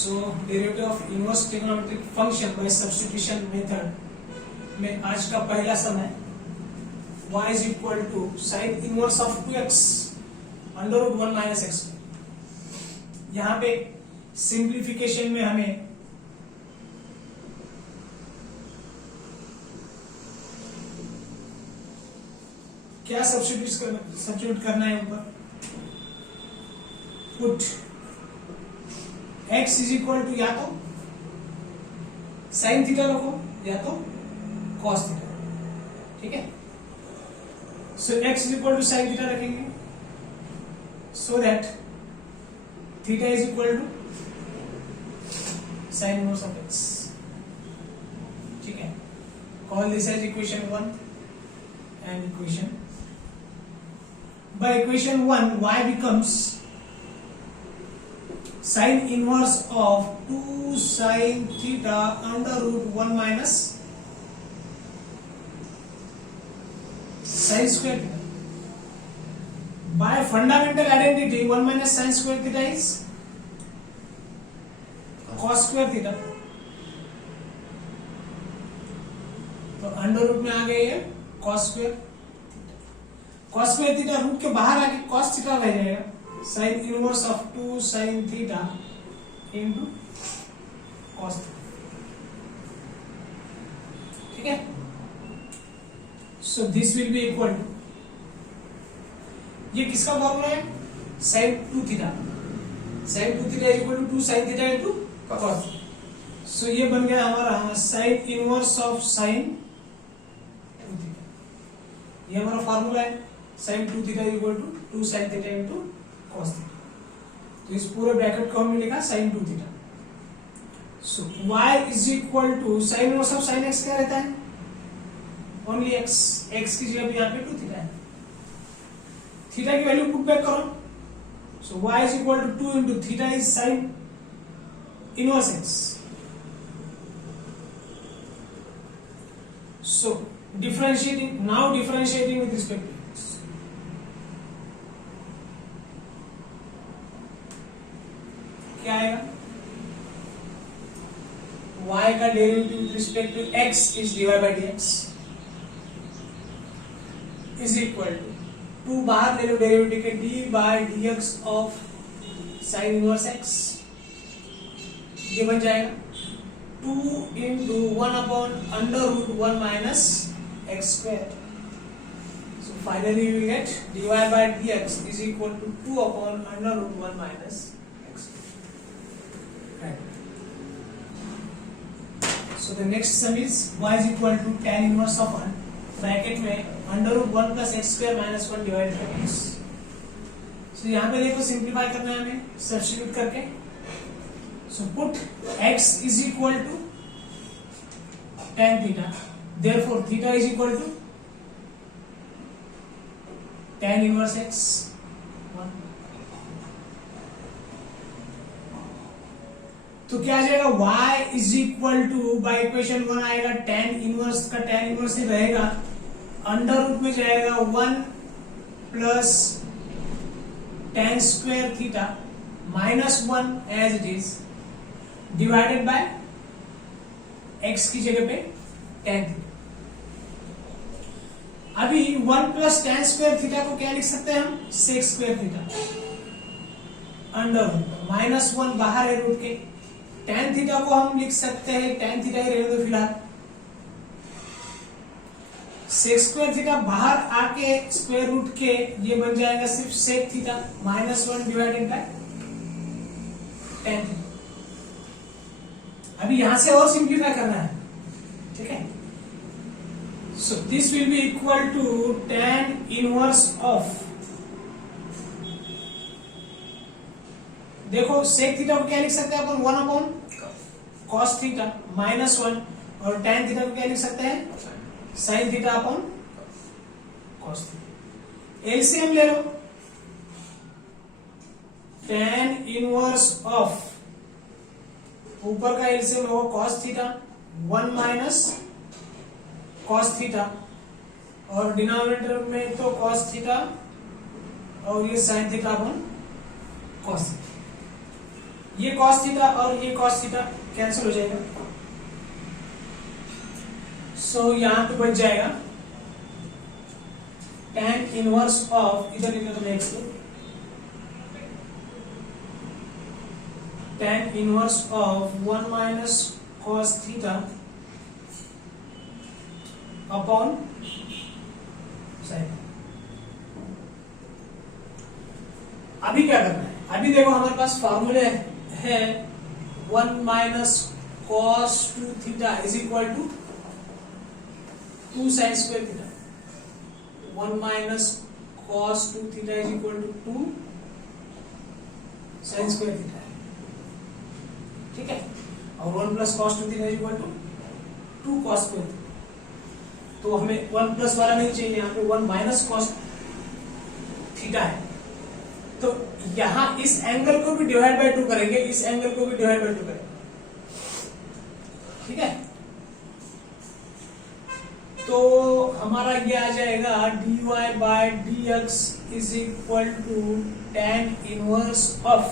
So derivative of inverse trigonometric function by substitution method में आज का पहला सम है y is equal to sine inverse of 2x under root 1 minus x. यहाँ पे simplification में हमें क्या सब्स्टिट्यूट करना है ऊपर, put x is equal to या तो साइन थीटा रखो या तो कॉस थीटा, ठीक है। So x is equal to sine theta रखेंगे so that theta is equal to sine inverse of x, ठीक है। Call this as equation 1 and equation. By equation 1 y becomes sin inverse of 2 sin theta under root 1 minus sin square theta. By fundamental identity 1 minus sin square theta is cos square theta. तो under root में आ गई है cos square theta, root के बाहर आके cos theta रह जाएगा, sine inverse of 2 sine theta into cos theta, ठीक है। So this will be equal to, ये किसका फॉर्मूला है, sine 2 theta, sine 2 theta is equal to 2 sine theta into cos। So ये बन गया हमारा sine inverse of sine 2 theta, ये हमारा फॉर्मूला है। Sine 2 theta equal to 2 sine theta into cos theta. तो इस पूरे ब्रैकेट को हमने लिखा sine 2 theta. So y is equal to sine inverse of sine x क्या रहता है, ओनली x, x की जगह पे यहाँ पे 2 थीटा है, थीटा की वैल्यू पुट बैक करो। So y is equal to 2 into theta is sine inverse x। So differentiating with respect to x, क्या आएगा, y का derivative with respect to x is dy by dx is equal to 2 बाहर ले लो derivative के d by dx of sine inverse x, ये बन जाएगा 2 into 1 upon under root 1 minus x square. So finally we get dy by dx is equal to 2 upon under root 1 minus x. Right. So the next sum is y is equal to tan inverse of 1 bracket में under root 1 plus x square minus 1 divided by x. So यहाँ पे देखो simplify करना है हमें substitute करके। So put x is equal to tan theta. Therefore, theta is equal to tan inverse x 1। तो क्या आ जाएगा, y is equal to by equation 1 आएगा tan इनवर्स का tan इनवर्स ही रहेगा, अंडर रूट में जाएगा 1 plus tan square theta minus 1 as it is divided by x की जगह पे tan थीटा। अभी 1 प्लस tan स्क्वायर थीटा को क्या लिख सकते हैं हम, sec square theta under root minus 1 बाहर है रूट के, tan थीटा को हम लिख सकते हैं tan थीटा ही रहने दो फिलहाल, sec स्क्वायर थीटा बाहर आके स्क्वायर रूट के ये बन जाएगा सिर्फ sec theta minus 1 divided by tan theta. अभी यहां से और सिंप्लीफाई करना है, ठीक है। So this will be equal to tan inverse of, देखो sec थीटा को क्या लिख सकते हैं अपन 1 अपॉन cos थीटा माइनस 1, और tan थीटा को क्या लिख सकते हैं sin theta upon cos theta. LCM ले लो, tan इनवर्स ऑफ ऊपर का एलसीएम होगा cos theta 1 minus cos theta, और डिनोमिनेटर में तो cos थीटा और ये sin थीटा अपन cos थीटा। ये cos थीटा और ये cos थीटा कैंसिल हो जाएगा, सो यहां पे बच जाएगा tan इनवर्स ऑफ, इधर लिखो तो next tan inverse of 1 minus cos theta upon sine. अभी क्या करना है, अभी देखो हमारे पास फॉर्मूले है 1 minus cos 2 theta is equal to 2 sine square theta. 1 minus cos 2 theta is equal to 2 sine square theta है, ठीक है। और 1 plus cos 2 theta is equal to 2 cos square theta. तो हमें 1 प्लस वाला नहीं चाहिए, यहाँ पे 1 माइनस cos थीटा है। तो यहां इस एंगल को भी डिवाइड बाय 2 करेंगे, इस एंगल को भी डिवाइड बाय 2 करेंगे, ठीक है। तो हमारा ये आ जाएगा dy by dx is equal to tan inverse of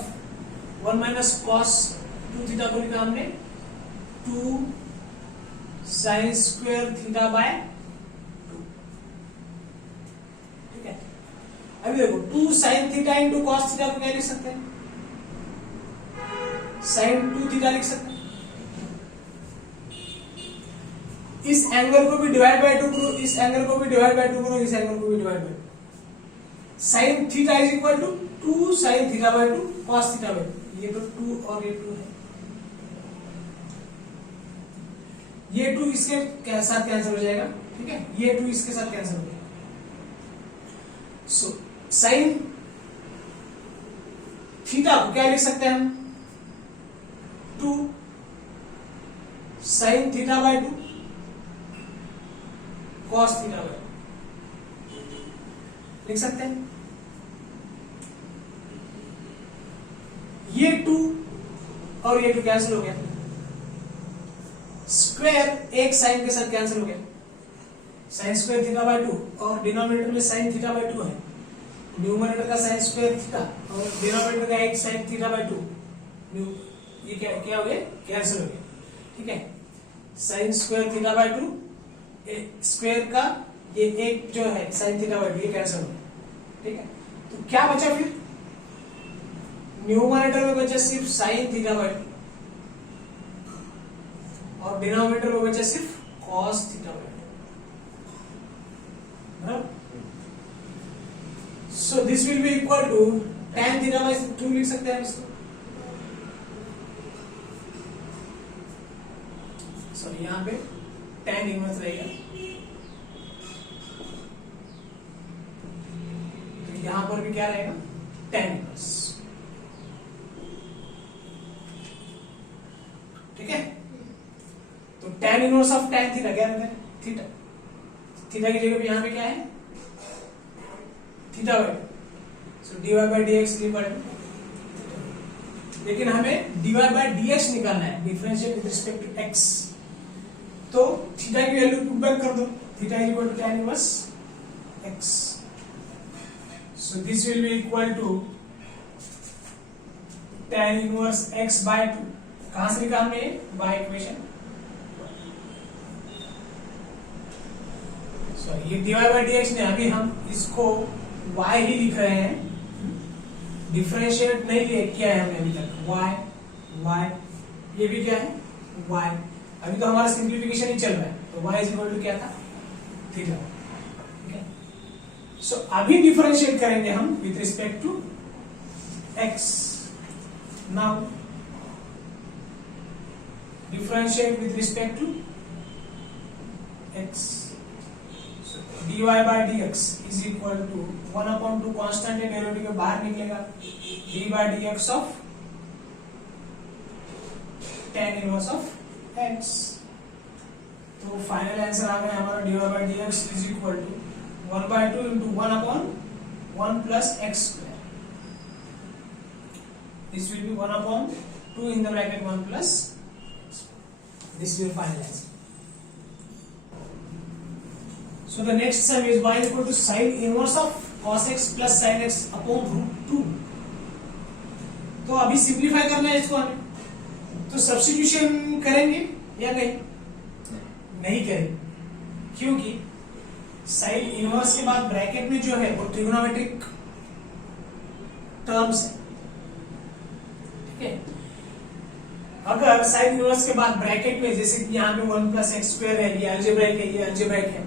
1 minus cos 2 theta को लिखा हमने 2 साइन स्क्वायर थीटा बाय 2, ठीक है। अभी देखो 2 sine theta into cos theta को क्या लिख सकते हैं, साइन 2 थीटा लिख सकते हैं। इस एंगल को भी डिवाइड बाय 2 करो, इस एंगल को भी डिवाइड बाय 2 करो, इस एंगल को भी divide by 2। Sine theta is equal to 2 sine theta by 2 cos theta by 2। ये तो 2 और ये 2 है, ये 2 इसके साथ कैंसिल हो जाएगा, ठीक है। ये 2 इसके साथ कैंसिल हो जाएगा। सो साइन थीटा को क्या लिख सकते हैं हम, 2 sine theta by 2 cos theta by 2 लिख सकते हैं। ये 2 और ये 2 कैंसिल हो गया, स्क्वायर एक साइन के साथ कैंसिल हो गया, साइन स्क्वायर थीटा बाय 2 और डिनोमिनेटर में साइन थीटा बाय 2 है, न्यूमरेटर का साइन स्क्वायर थीटा और डिनोमिनेटर का एक साइन थीटा बाय 2, ये क्या हो गया, कैंसिल हो गया, ठीक है। Sign square theta by 2 square का ये एक जो है साइन थीटा बाय 2 ये कैंसिल हो गया, ठीक है। तो क्या बचा फिर, न्यूमरेटर में बचा सिर्फ साइन थीटा बाय 2 और डिनोमिनेटर में बचा सिर्फ cos theta by 2। So this will be equal to tan theta by 2 लिख सकते हैं इसको। सो यहां पे tan इनवर्स रहेगा, तो यहां पर भी क्या रहेगा, tan इनवर्स, ठीक है। तो tan inverse of tan theta क्या रहता है, थीटा, थीटा की जगह पे यहां पे क्या है, theta by, so dy by dx लिख पड़ेगा। लेकिन हमें dy बाय dx निकालना है, differentiate with respect to x। तो थीटा की वैल्यू पुट बैक कर दो, theta is equal to tan inverse x, so this will be equal to tan inverse x by 2। कहां से निकालना है, बाय इक्वेशन, ये dy बाय dx ने, अभी हम इसको y ही लिख रहे हैं, डिफरेंशिएट नहीं किया है हमने अभी तक, y ये भी क्या है, y। अभी तो हमारा सिंप्लीफिकेशन ही चल रहा है, तो y इज इक्वल टू क्या था, थीटा, ठीक है। सो अभी डिफरेंशिएट करेंगे हम with respect to x। Now differentiate with respect to x, dy by dx is equal to 1/2 constant है, डेरिवेटिव के बाहर निकलेगा, d by dx of tan inverse of x। तो फाइनल आंसर आ गया हमारा dy by dx is equal to 1/2 into 1/1 plus x square. This will be 1/2 in the bracket 1 plus, this will final answer. So the next sum is y is equal to sin inverse of cos x plus sin x upon root 2। तो अभी simplify करना है इसको हमें, तो substitution करेंगे या नहीं? नहीं करेंगे, क्योंकि साइन इनवर्स के बाद ब्रैकेट में जो है वो ट्रिग्नोमेट्रिक टर्म्स है, ठीक है। अगर साइन इनवर्स के बाद ब्रैकेट में जैसे कि यहाँ पे 1 + x² है, ये अलजेब्राइक है, ये अलजेब्राइक है,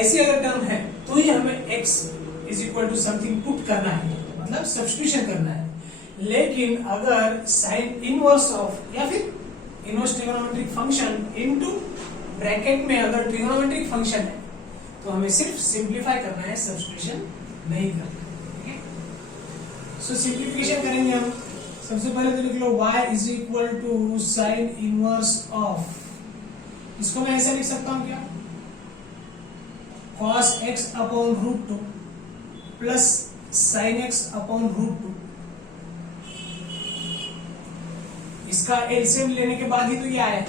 ऐसी अगर टर्म है तो ही हमें x = समथिंग पुट करना है, मतलब सब्स्टिट्यूशन करना है। लेकिन अगर साइन इनवर्स ऑफ या फिर inverse trigonometric function into bracket में अगर ट्रिग्नोमेट्रिक फंक्शन है तो हमें सिर्फ सिंप्लीफाई करना है, सब्स्टिट्यूशन नहीं करना है, ठीक है। सो सिंप्लीफिकेशन करेंगे हम। सबसे पहले तो लिख लो y = साइन इनवर्स ऑफ, इसको मैं ऐसा लिख सकता हूं क्या, cos x/√2 plus sin x/√2। इसका एलसीएम लेने के बाद ही तो ये आया है,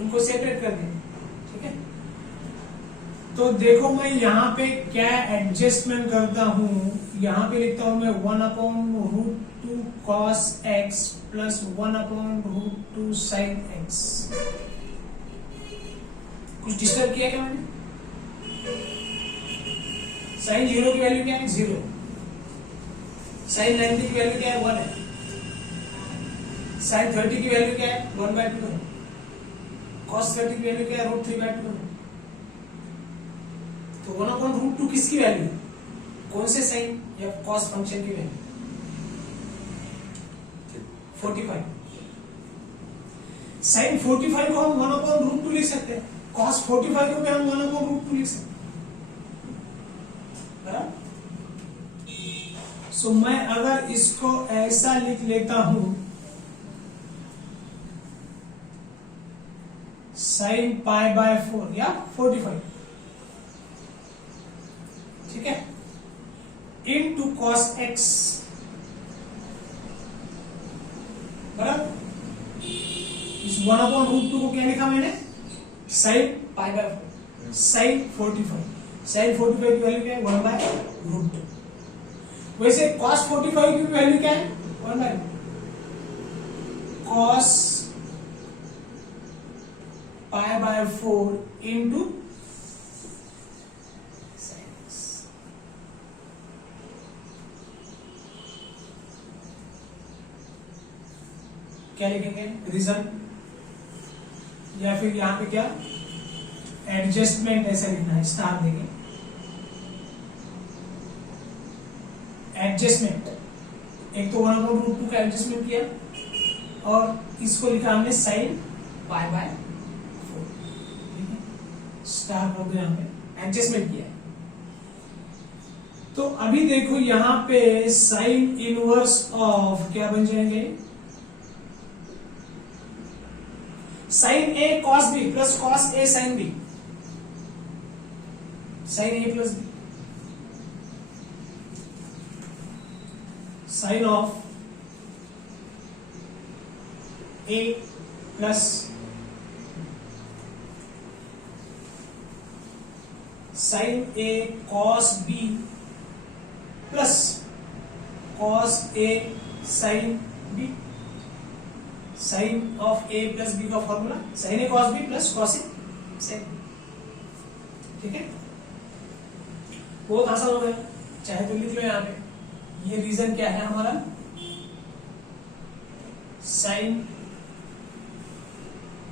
उनको सेपरेट कर दें, ठीक है। तो देखो मैं यहाँ पे क्या एडजस्टमेंट करता हूं, यहाँ पे लिखता हूं मैं 1/√2 cos x plus 1/√2 sin x। कुछ डिस्टर्ब किया क्या मैंने? साइन 0 की वैल्यू क्या है? 0। साइन 90 की वैल्यू क्या है? 1 है। साइन 30 की वैल्यू क्या है? 1/2 है। cos 30 की वैल्यू क्या है? √3/2 है। तो 1/√2 किसकी वैल्यू? कौन से साइन या cos फंक्शन की वैल्यू? 45। साइन 45 को हम 1/√2 लिख सकते हैं, cos 45 को भी हम 1/√2 लिख सकते हैं, बराबर। सो मैं अगर इसको ऐसा लिख लेता हूं, साइन π/4 या 45, ठीक है, इनटू cos x, बराबर। इस 1/√2 को क्या लिखा मैंने? Sign π/4, sign 45। साइन 45 की वैल्यू क्या है? 1/√2। वैसे cos 45 की वैल्यू क्या है? 1/2। cos π/4 इंटू क्या लिखेंगे? रीजन, या फिर यहां पे क्या एडजस्टमेंट ऐसा लिखना है, स्टार देंगे। एडजस्टमेंट, एक तो 1/√2 का एडजस्टमेंट किया और इसको लिखा हमने साइन π/4, स्टार प्रोग्राम में एडजस्टमेंट किया। तो अभी देखो यहां पे साइन इनवर्स ऑफ क्या बन जाएंगे? Sine a cos b plus cos a sin b, sine a plus b, sine of a plus sine a cos b plus cos a sin b। Sine of a plus b का formula sine a cos b plus cos a sin, ठीक है। बहुत आसान हो गया, चाहे तो लिख लो यहाँ पे। ये रीजन क्या है हमारा? साइन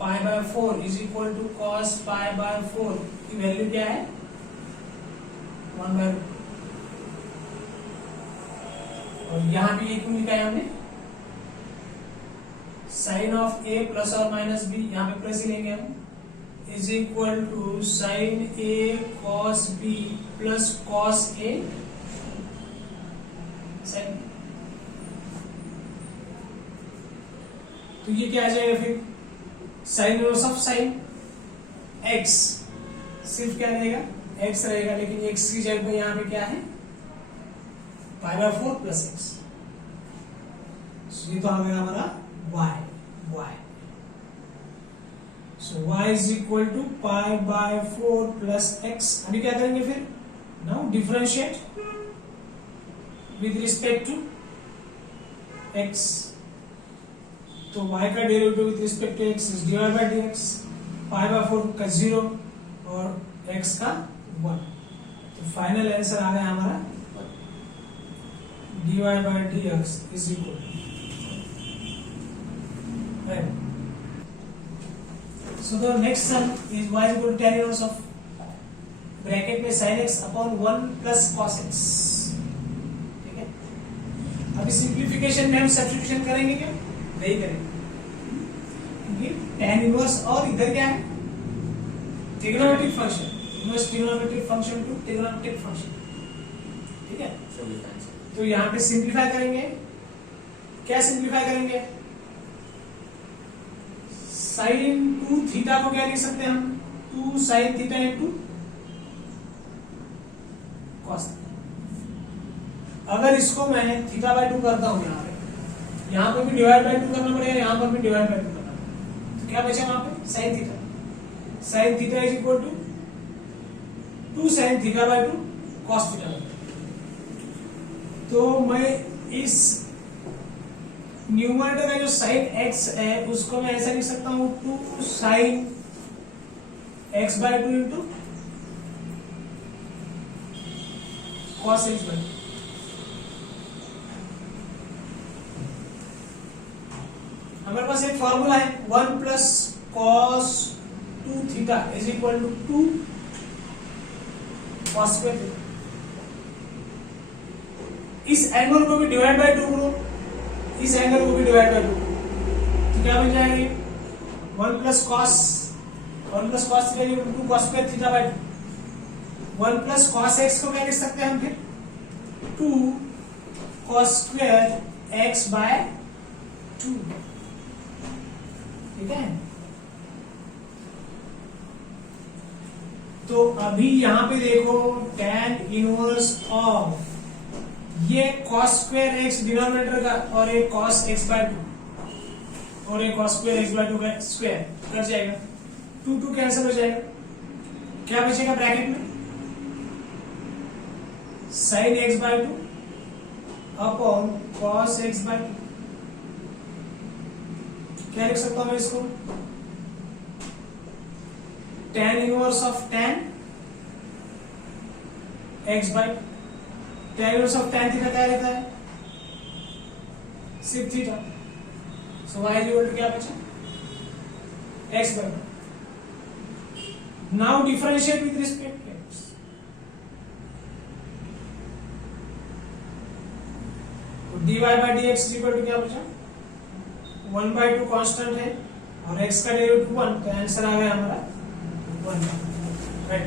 π/4 = cos π/4 की वैल्यू क्या है? 1/√2। और यहाँ भी एक लिखा है हमने, साइन ऑफ a प्लस और माइनस b, यहाँ पे प्लस ही लेंगे हम, = sine a cos b plus cos a sin। तो ये क्या आ जाएगा फिर? Sine inverse of sine x, सिर्फ क्या रहेगा? x रहेगा, लेकिन x की जगह पे यहाँ पे क्या है? π/4 प्लस x। ये तो आ गया हमारा y। So y = π/4 plus x। अभी क्या करेंगे फिर? Now differentiate with respect to x, तो y का derivative with respect to x is dy by dx, pi by 4 का 0 और x का 1। तो फाइनल आंसर आ गया हमारा dy by dx is equal right. So the next sum is y is equal to tan inverse of bracket में sin x upon 1 plus cos x। ठीक है, अभी सिंप्लीफिकेशन में हम सब्स्टिट्यूशन करेंगे क्या? नहीं करेंगे, क्योंकि tan इनवर्स और इधर क्या है? Trigonometric function, inverse trigonometric function to trigonometric function. ठीक है, तो यहाँ पे सिंप्लीफाई करेंगे। क्या सिंप्लीफाई करेंगे? साइन 2 थीटा को क्या लिख सकते हैं हम? 2 साइन थीटा इंटू कॉस। अगर इसको मैं थीटा बाय 2 करता हूं यहाँ पे भी डिवाइड बाय 2 करना पड़ेगा, यहाँ पर भी डिवाइड बाय 2 करना पड़ेगा, तो क्या बचा वहां पे? Sine theta. Sine theta is equal to 2 sine theta by 2 cos theta by 2। तो मैं इस न्यूमरेटर का जो साइन x है उसको मैं ऐसा लिख सकता हूं 2 sine x by 2 into cos x by 2। हमारे पास एक फॉर्मूला है 1 plus cos 2 theta is equal to 2 cos square theta. इस एंगल को भी डिवाइड बाय 2 करो, इस एंगल को भी डिवाइड बाय 2, तो क्या बन जाएगी? 1 plus cos theta equal to 2 cos square theta by 2। 1 plus cos x को क्या लिख सकते हैं हम फिर? 2 cos स्क्वायर x बाय 2। ठीक है, तो अभी यहां पे देखो tan इनवर्स ऑफ ये cos स्क्वायर x डिनोमिनेटर का और एक cos x बाय 2 और एक cos स्क्वायर x बाय 2 का स्क्वायर कट जाएगा, 2 कैंसिल हो जाएगा। क्या बचेगा ब्रैकेट में? sin x by 2 upon cos x by 2। क्या लिख सकता हूं मैं इसको? tan inverse of tan x by tan inverse of tan theta क्या रहता है? सिर्फ theta. So y is equal to क्या बचा? x by 2। Now differentiate with respect to x। तो dy by dx is equal to क्या बचा? 1 bye 2 constant है और x का डेरिवेटिव 1, तो आंसर आ गया हमारा 1। राइट।